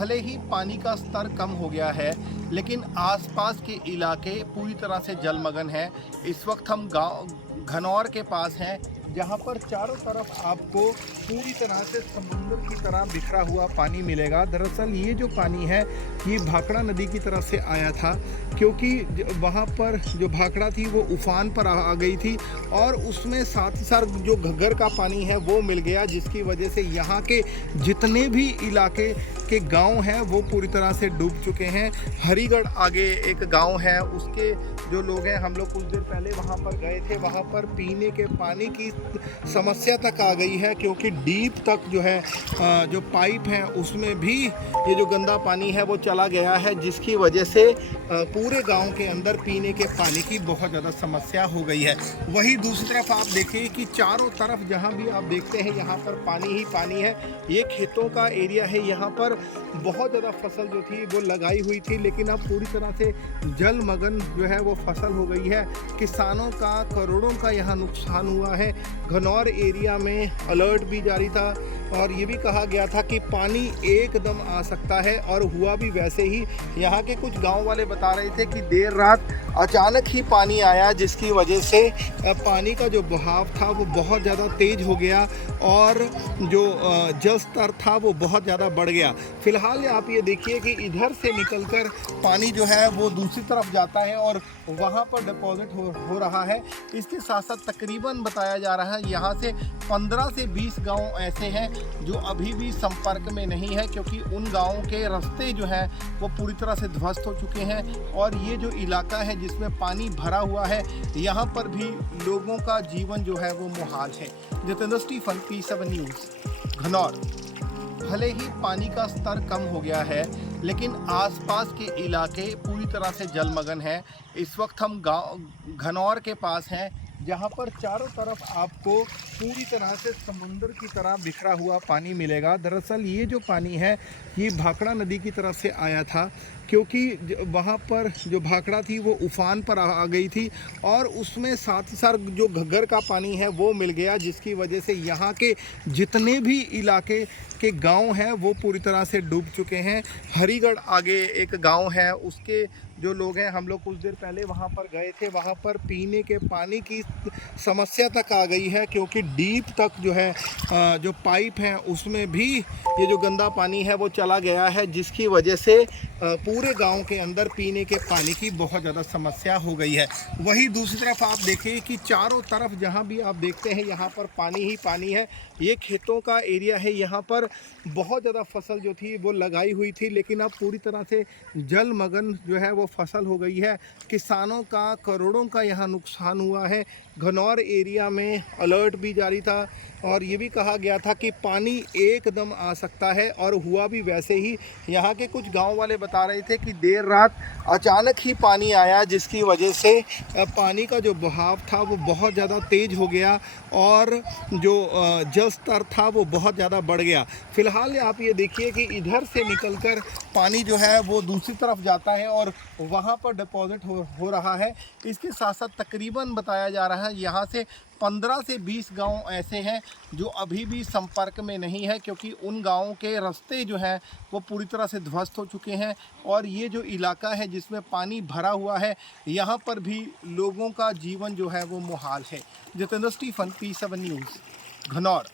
भले ही पानी का स्तर कम हो गया है, लेकिन आसपास के इलाके पूरी तरह से जलमग्न हैं। इस वक्त हम गांव घनौर के पास हैं, जहां पर चारों तरफ आपको पूरी तरह से समुद्र की तरह बिखरा हुआ पानी मिलेगा। दरअसल ये जो पानी है, ये भाखड़ा नदी की तरफ से आया था, क्योंकि वहाँ पर जो भाखड़ा थी वो उफान पर आ गई थी और उसमें साथ ही साथ जो घग्गर का पानी है वो मिल गया, जिसकी वजह से यहाँ के जितने भी इलाके के गांव हैं वो पूरी तरह से डूब चुके हैं। हरिगढ़ आगे एक गांव है, उसके जो लोग हैं, हम लोग कुछ देर पहले वहाँ पर गए थे, वहाँ पर पीने के पानी की समस्या तक आ गई है, क्योंकि डीप तक जो है जो पाइप हैं उसमें भी ये जो गंदा पानी है वो चला गया है, जिसकी वजह से पूरे गांव के अंदर पीने के पानी की बहुत ज़्यादा समस्या हो गई है। वहीं दूसरी तरफ आप देखिए कि चारों तरफ जहां भी आप देखते हैं यहाँ पर पानी ही पानी है। ये खेतों का एरिया है, यहाँ पर बहुत ज़्यादा फसल जो थी वो लगाई हुई थी, लेकिन अब पूरी तरह से जलमग्न जो है वो फसल हो गई है। किसानों का करोड़ों का यहाँ नुकसान हुआ है। घनौर एरिया में अलर्ट भी जारी था और ये भी कहा गया था कि पानी एकदम आ सकता है, और हुआ भी वैसे ही। यहाँ के कुछ गांव वाले बता रहे थे कि देर रात अचानक ही पानी आया, जिसकी वजह से पानी का जो बहाव था वो बहुत ज़्यादा तेज़ हो गया और जो जल स्तर था वो बहुत ज़्यादा बढ़ गया। फिलहाल आप ये देखिए कि इधर से निकलकर पानी जो है वो दूसरी तरफ जाता है और वहाँ पर डिपॉजिट हो रहा है। इसके साथ साथ तकरीबन बताया जा रहा है यहाँ से 15 से 20 गांव ऐसे हैं जो अभी भी संपर्क में नहीं है, क्योंकि उन गांवों के रास्ते जो हैं वो पूरी तरह से ध्वस्त हो चुके हैं। और ये जो इलाका है जिसमें पानी भरा हुआ है, यहाँ पर भी लोगों का जीवन जो है वो मुहाल है। Jitendra Stephen, P7 news, Ghanaur. भले ही पानी का स्तर कम हो गया है, लेकिन आसपास के इलाके पूरी तरह से जलमग्न हैं। इस वक्त हम गांव घनौर के पास हैं, जहां पर चारों तरफ आपको पूरी तरह से समुद्र की तरह बिखरा हुआ पानी मिलेगा। दरअसल ये जो पानी है, ये भाखड़ा नदी की तरफ से आया था, क्योंकि वहाँ पर जो भाखड़ा थी वो उफान पर आ गई थी और उसमें साथ ही साथ जो घग्गर का पानी है वो मिल गया, जिसकी वजह से यहाँ के जितने भी इलाके के गांव हैं वो पूरी तरह से डूब चुके हैं। हरिगढ़ आगे एक गांव है, उसके जो लोग हैं, हम लोग कुछ देर पहले वहाँ पर गए थे, वहाँ पर पीने के पानी की समस्या तक आ गई है, क्योंकि डीप तक जो है जो पाइप हैं उसमें भी ये जो गंदा पानी है वो चला गया है, जिसकी वजह से पूरे गांव के अंदर पीने के पानी की बहुत ज़्यादा समस्या हो गई है। वहीं दूसरी तरफ आप देखिए कि चारों तरफ जहां भी आप देखते हैं यहाँ पर पानी ही पानी है। ये खेतों का एरिया है, यहाँ पर बहुत ज़्यादा फसल जो थी वो लगाई हुई थी, लेकिन अब पूरी तरह से जलमग्न जो है वो फसल हो गई है। किसानों का करोड़ों का यहाँ नुकसान हुआ है। घनौर एरिया में अलर्ट भी जारी था और ये भी कहा गया था कि पानी एकदम आ सकता है, और हुआ भी वैसे ही। यहाँ के कुछ गांव वाले बता रहे थे कि देर रात अचानक ही पानी आया, जिसकी वजह से पानी का जो बहाव था वो बहुत ज़्यादा तेज़ हो गया और जो जल स्तर था वो बहुत ज़्यादा बढ़ गया। फिलहाल आप ये देखिए कि इधर से निकलकर पानी जो है वो दूसरी तरफ जाता है और वहाँ पर डिपॉजिट हो रहा है। इसके साथ साथ तकरीबन बताया जा रहा है यहाँ से 15 से 20 गांव ऐसे हैं जो अभी भी संपर्क में नहीं है, क्योंकि उन गांवों के रास्ते जो हैं वो पूरी तरह से ध्वस्त हो चुके हैं। और ये जो इलाका है जिसमें पानी भरा हुआ है, यहाँ पर भी लोगों का जीवन जो है वो मुहाल है। Jitendra Stephen, P7 news, Ghanaur.